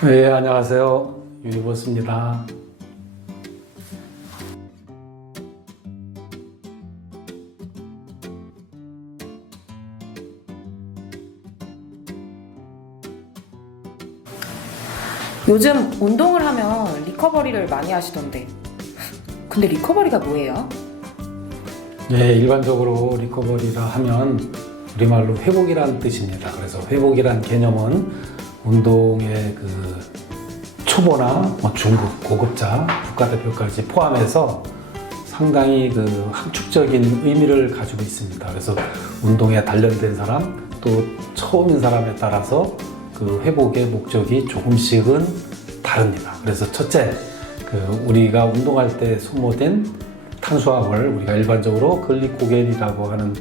네, 안녕하세요. 유니버스입니다. 요즘 운동을 하면 리커버리를 많이 하시던데. 근데 리커버리가 뭐예요? 네, 일반적으로 리커버리라 하면 우리말로 회복이라는 뜻입니다. 그래서 회복이란 개념은 운동의 초보나 중급, 고급자, 국가대표까지 포함해서 상당히 함축적인 의미를 가지고 있습니다. 그래서 운동에 단련된 사람, 또 처음인 사람에 따라서 회복의 목적이 조금씩은 다릅니다. 그래서 첫째, 우리가 운동할 때 소모된 탄수화물, 우리가 일반적으로 글리코겐이라고 하는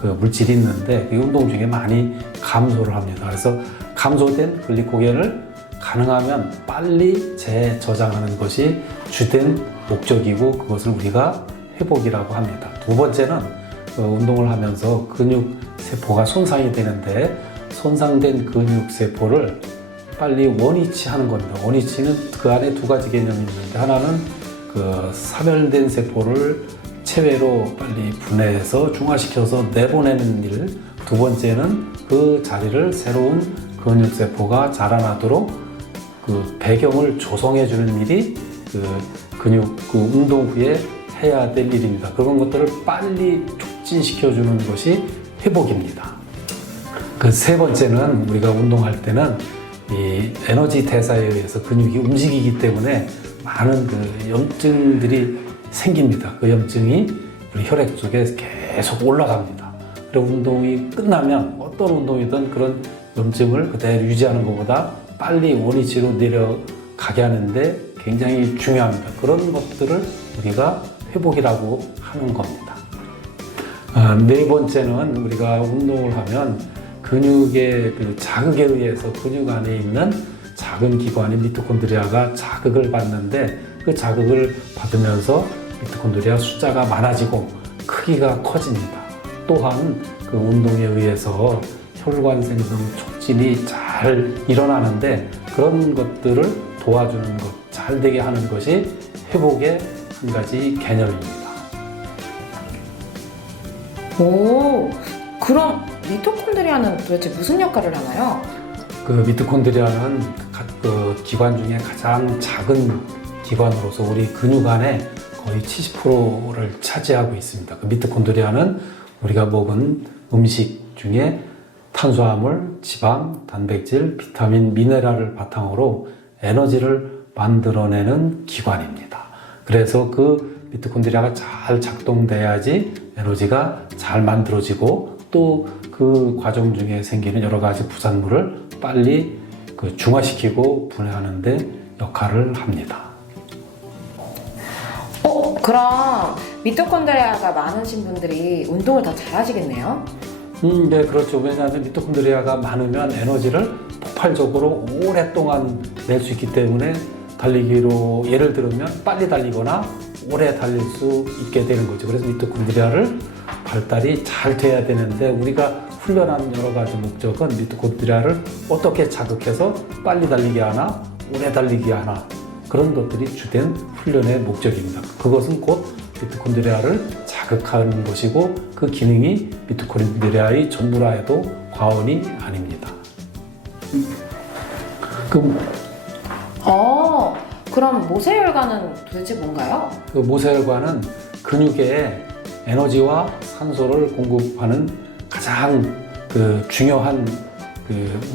물질이 있는데 이 운동 중에 많이 감소를 합니다. 그래서 감소된 글리코겐을 가능하면 빨리 재저장하는 것이 주된 목적이고 그것을 우리가 회복이라고 합니다. 두 번째는 운동을 하면서 근육세포가 손상이 되는데 손상된 근육세포를 빨리 원위치하는 겁니다. 원위치는 그 안에 두 가지 개념이 있는데 하나는 사멸된 세포를 체외로 빨리 분해해서 중화시켜서 내보내는 일, 두 번째는 그 자리를 새로운 근육세포가 자라나도록 배경을 조성해주는 일이 근육 운동 후에 해야 될 일입니다. 그런 것들을 빨리 촉진시켜주는 것이 회복입니다. 세 번째는 우리가 운동할 때는 이 에너지 대사에 의해서 근육이 움직이기 때문에 많은 염증들이 생깁니다. 그 염증이 우리 혈액 속에 계속 올라갑니다. 그리고 운동이 끝나면 어떤 운동이든 그런 염증을 그대로 유지하는 것보다 빨리 원위치로 내려가게 하는데 굉장히 중요합니다. 그런 것들을 우리가 회복이라고 하는 겁니다. 네 번째는 우리가 운동을 하면 근육의 자극에 의해서 근육 안에 있는 작은 기관인 미토콘드리아가 자극을 받는데 그 자극을 받으면서 미토콘드리아 숫자가 많아지고 크기가 커집니다. 또한 운동에 의해서 혈관 생성 촉진이 잘 일어나는데 그런 것들을 도와주는 것, 잘 되게 하는 것이 회복의 한 가지 개념입니다. 오, 그럼 미토콘드리아는 도대체 무슨 역할을 하나요? 미토콘드리아는 기관 중에 가장 작은 기관으로서 우리 근육 안에 거의 70%를 차지하고 있습니다. 미토콘드리아는 우리가 먹은 음식 중에 탄수화물, 지방, 단백질, 비타민, 미네랄을 바탕으로 에너지를 만들어내는 기관입니다. 그래서 미토콘드리아가 잘 작동돼야지 에너지가 잘 만들어지고 또 그 과정 중에 생기는 여러 가지 부산물을 빨리 중화시키고 분해하는 데 역할을 합니다. 그럼 미토콘드리아가 많으신 분들이 운동을 더 잘하시겠네요? 네, 그렇죠. 왜냐하면 미토콘드리아가 많으면 에너지를 폭발적으로 오랫동안 낼 수 있기 때문에 달리기로 예를 들면 빨리 달리거나 오래 달릴 수 있게 되는 거죠. 그래서 미토콘드리아를 발달이 잘 돼야 되는데 우리가 훈련한 여러 가지 목적은 미토콘드리아를 어떻게 자극해서 빨리 달리게 하나, 오래 달리게 하나 그런 것들이 주된 훈련의 목적입니다. 그것은 곧 미토콘드리아를 자극하는 것이고 그 기능이 미토콘드리아의 전부라 해도 과언이 아닙니다. 그럼 모세혈관은 도대체 뭔가요? 모세혈관은 근육에 에너지와 산소를 공급하는 가장 중요한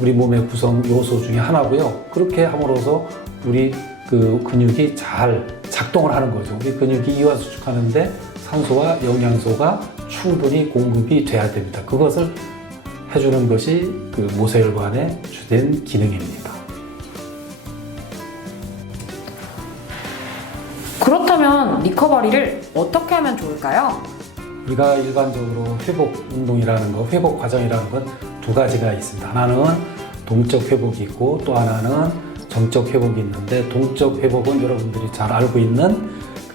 우리 몸의 구성 요소 중에 하나고요. 그렇게 함으로써 우리 근육이 잘 작동을 하는 거죠. 우리 근육이 이완수축하는데 산소와 영양소가 충분히 공급이 돼야 됩니다. 그것을 해주는 것이 모세혈관의 주된 기능입니다. 그렇다면 리커버리를 어떻게 하면 좋을까요? 우리가 일반적으로 회복 운동이라는 거, 회복 과정이라는 건 두 가지가 있습니다. 하나는 동적 회복이 있고 또 하나는 정적 회복이 있는데 동적 회복은 여러분들이 잘 알고 있는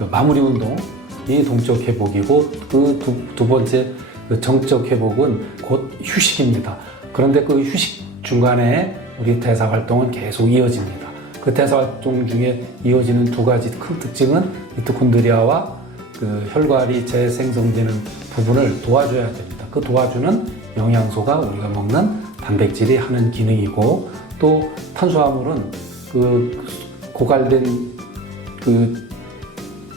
마무리 운동이 동적 회복이고 두 번째 정적 회복은 곧 휴식입니다. 그런데 휴식 중간에 우리 대사 활동은 계속 이어집니다. 그 대사활동 중에 이어지는 두 가지 큰 특징은 미토콘드리아와 그 혈관이 재생성되는 부분을 도와줘야 됩니다. 그 도와주는 영양소가 우리가 먹는 단백질이 하는 기능이고, 또 탄수화물은 그 고갈된 그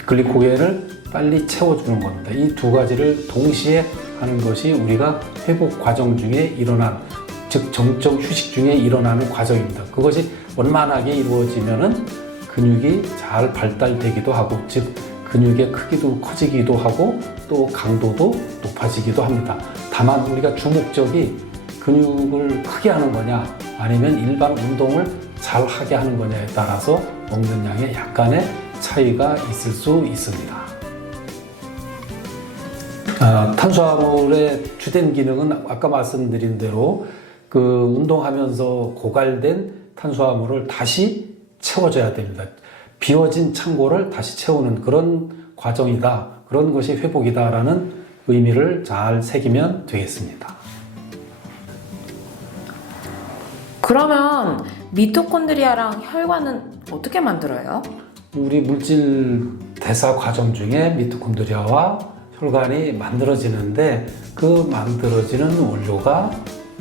글리코겐을 빨리 채워주는 겁니다. 이 두 가지를 동시에 하는 것이 우리가 회복 과정 중에 일어난, 즉 정적 휴식 중에 일어나는 과정입니다. 그것이 원만하게 이루어지면은 근육이 잘 발달되기도 하고, 즉 근육의 크기도 커지기도 하고 또 강도도 높아지기도 합니다. 다만 우리가 주목적이 근육을 크게 하는 거냐 아니면 일반 운동을 잘 하게 하는 거냐에 따라서 먹는 양에 약간의 차이가 있을 수 있습니다. 탄수화물의 주된 기능은 아까 말씀드린 대로 그 운동하면서 고갈된 탄수화물을 다시 채워줘야 됩니다. 비워진 창고를 다시 채우는 그런 과정이다. 그런 것이 회복이다라는 의미를 잘 새기면 되겠습니다. 그러면 미토콘드리아랑 혈관은 어떻게 만들어요? 우리 물질 대사 과정 중에 미토콘드리아와 혈관이 만들어지는데, 그 만들어지는 원료가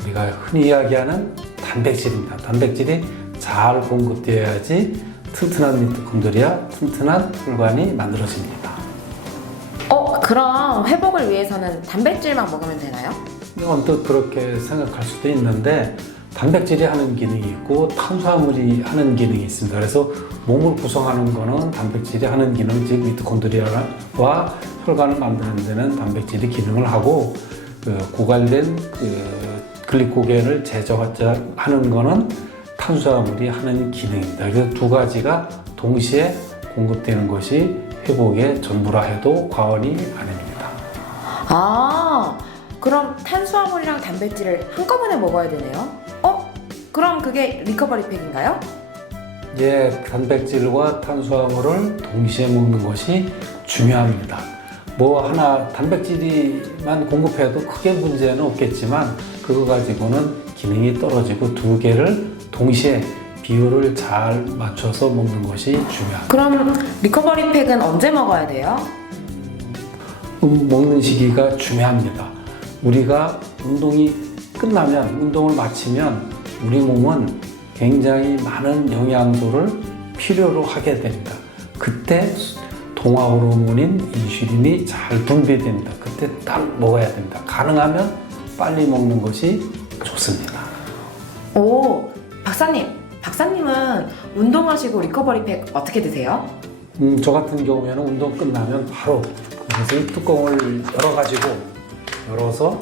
우리가 흔히 이야기하는 단백질입니다. 단백질이 잘 공급되어야지 튼튼한 미토콘드리아, 튼튼한 혈관이 만들어집니다. 그럼 회복을 위해서는 단백질만 먹으면 되나요? 언뜻 그렇게 생각할 수도 있는데, 단백질이 하는 기능이 있고 탄수화물이 하는 기능이 있습니다. 그래서 몸을 구성하는 거는 단백질이 하는 기능, 즉 미토콘드리아와 혈관을 만드는 데는 단백질이 기능을 하고, 그 고갈된 그 글리코겐을 제거하는 거는 탄수화물이 하는 기능입니다. 그래서 두 가지가 동시에 공급되는 것이 회복의 전부라 해도 과언이 아닙니다. 그럼 탄수화물이랑 단백질을 한꺼번에 먹어야 되네요? 그럼 그게 리커버리 팩인가요? 예, 단백질과 탄수화물을 동시에 먹는 것이 중요합니다. 뭐 하나 단백질만 공급해도 크게 문제는 없겠지만 그거 가지고는 기능이 떨어지고 두 개를 동시에 비율을 잘 맞춰서 먹는 것이 중요합니다. 그럼 리커버리 팩은 언제 먹어야 돼요? 먹는 시기가 중요합니다. 우리가 운동이 끝나면, 운동을 마치면 우리 몸은 굉장히 많은 영양소를 필요로 하게 됩니다. 그때 동화 호르몬인 인슐린이 잘 분비됩니다. 그때 딱 먹어야 됩니다. 가능하면 빨리 먹는 것이 좋습니다. 박사님은 운동하시고 리커버리 팩 어떻게 드세요? 저 같은 경우에는 운동 끝나면 바로 그것을 뚜껑을 열어서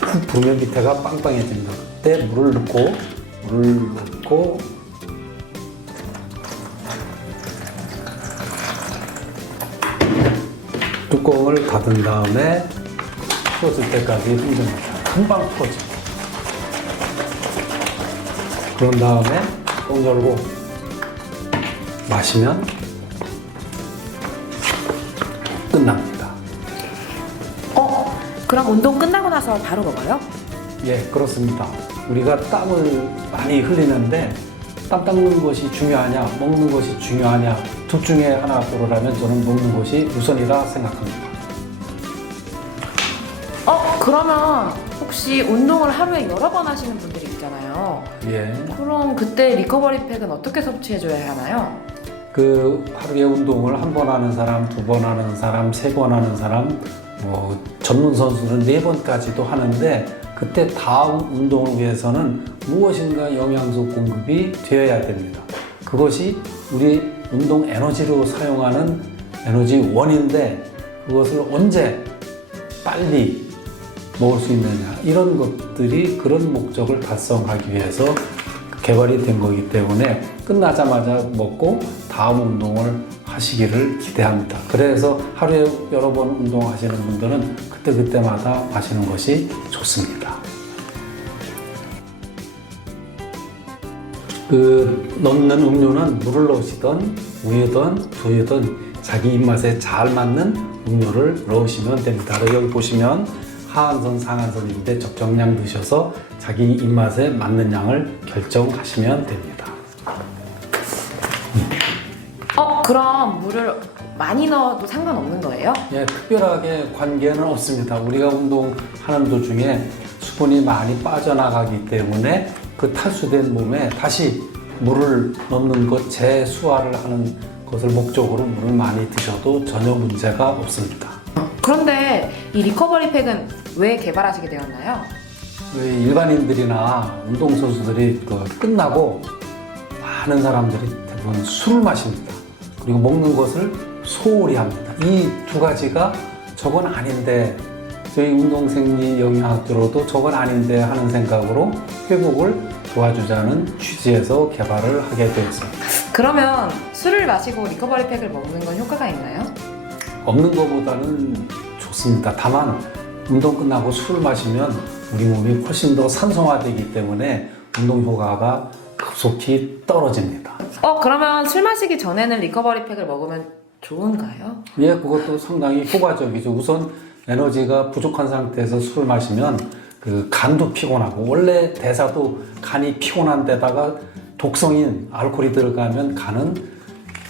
훅 부으면 밑에가 빵빵해집니다. 그때 물을 넣고 뚜껑을 닫은 다음에 풀어질 때까지 흔듭니다. 금방 풀어집니다. 그런 다음에 뚜껑 열고 마시면 끝납니다. 그럼 운동 끝나고 나서 바로 먹어요? 예, 그렇습니다. 우리가 땀을 많이 흘리는데 땀 닦는 것이 중요하냐, 먹는 것이 중요하냐, 둘 중에 하나 고르라면 저는 먹는 것이 우선이라 생각합니다. 그러면 혹시 운동을 하루에 여러 번 하시는 분들이 있잖아요. 예. 그럼 그때 리커버리 팩은 어떻게 섭취해줘야 하나요? 그 하루에 운동을 한 번 하는 사람, 두 번 하는 사람, 세 번 하는 사람, 전문 선수는 4번까지도 하는데, 그때 다음 운동을 위해서는 무엇인가 영양소 공급이 되어야 됩니다. 그것이 우리 운동 에너지로 사용하는 에너지원인데, 그것을 언제 빨리 먹을 수 있느냐, 이런 것들이 그런 목적을 달성하기 위해서 개발이 된 거기 때문에 끝나자마자 먹고 다음 운동을 하시기를 기대합니다. 그래서 하루에 여러 번 운동하시는 분들은 그때마다 마시는 것이 좋습니다. 넣는 음료는 물을 넣으시든 우유든 두유든 자기 입맛에 잘 맞는 음료를 넣으시면 됩니다. 여기 보시면 하한선, 상한선인데 적정량 드셔서 자기 입맛에 맞는 양을 결정하시면 됩니다. 그럼 물을 많이 넣어도 상관없는 거예요? 예, 특별하게 관계는 없습니다. 우리가 운동하는 도중에 수분이 많이 빠져나가기 때문에 그 탈수된 몸에 다시 물을 넣는 것, 재수화를 하는 것을 목적으로 물을 많이 드셔도 전혀 문제가 없습니다. 그런데 이 리커버리 팩은 왜 개발하시게 되었나요? 우리 일반인들이나 운동선수들이 끝나고 많은 사람들이 대부분 술을 마십니다. 그리고 먹는 것을 소홀히 합니다. 이 두 가지가 저건 아닌데, 저희 운동생리영양학적으로도 저건 아닌데 하는 생각으로 회복을 도와주자는 취지에서 개발을 하게 되었습니다. 그러면 술을 마시고 리커버리 팩을 먹는 건 효과가 있나요? 없는 것보다는 좋습니다. 다만 운동 끝나고 술을 마시면 우리 몸이 훨씬 더 산성화되기 때문에 운동 효과가 급속히 떨어집니다. 그러면 술 마시기 전에는 리커버리 팩을 먹으면 좋은가요? 예, 그것도 상당히 효과적이죠. 우선 에너지가 부족한 상태에서 술을 마시면 그 간도 피곤하고, 원래 대사도 간이 피곤한 데다가 독성인 알코올이 들어가면 간은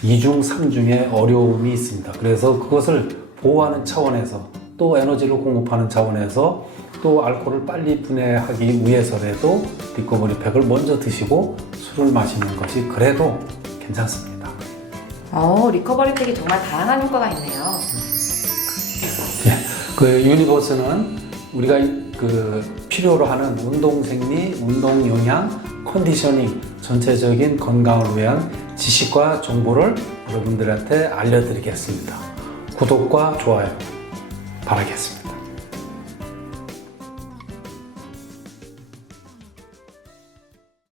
2중, 3중의 어려움이 있습니다. 그래서 그것을 보호하는 차원에서, 또 에너지를 공급하는 차원에서, 또 알코올을 빨리 분해하기 위해서라도 리커버리 팩을 먼저 드시고 술을 마시는 것이 그래도 괜찮습니다. 리커버리 팩이 정말 다양한 효과가 있네요. 예, 그 유니버스는 우리가 필요로 하는 운동생리, 운동영양, 컨디셔닝, 전체적인 건강을 위한 지식과 정보를 여러분들한테 알려드리겠습니다. 구독과 좋아요 바라겠습니다.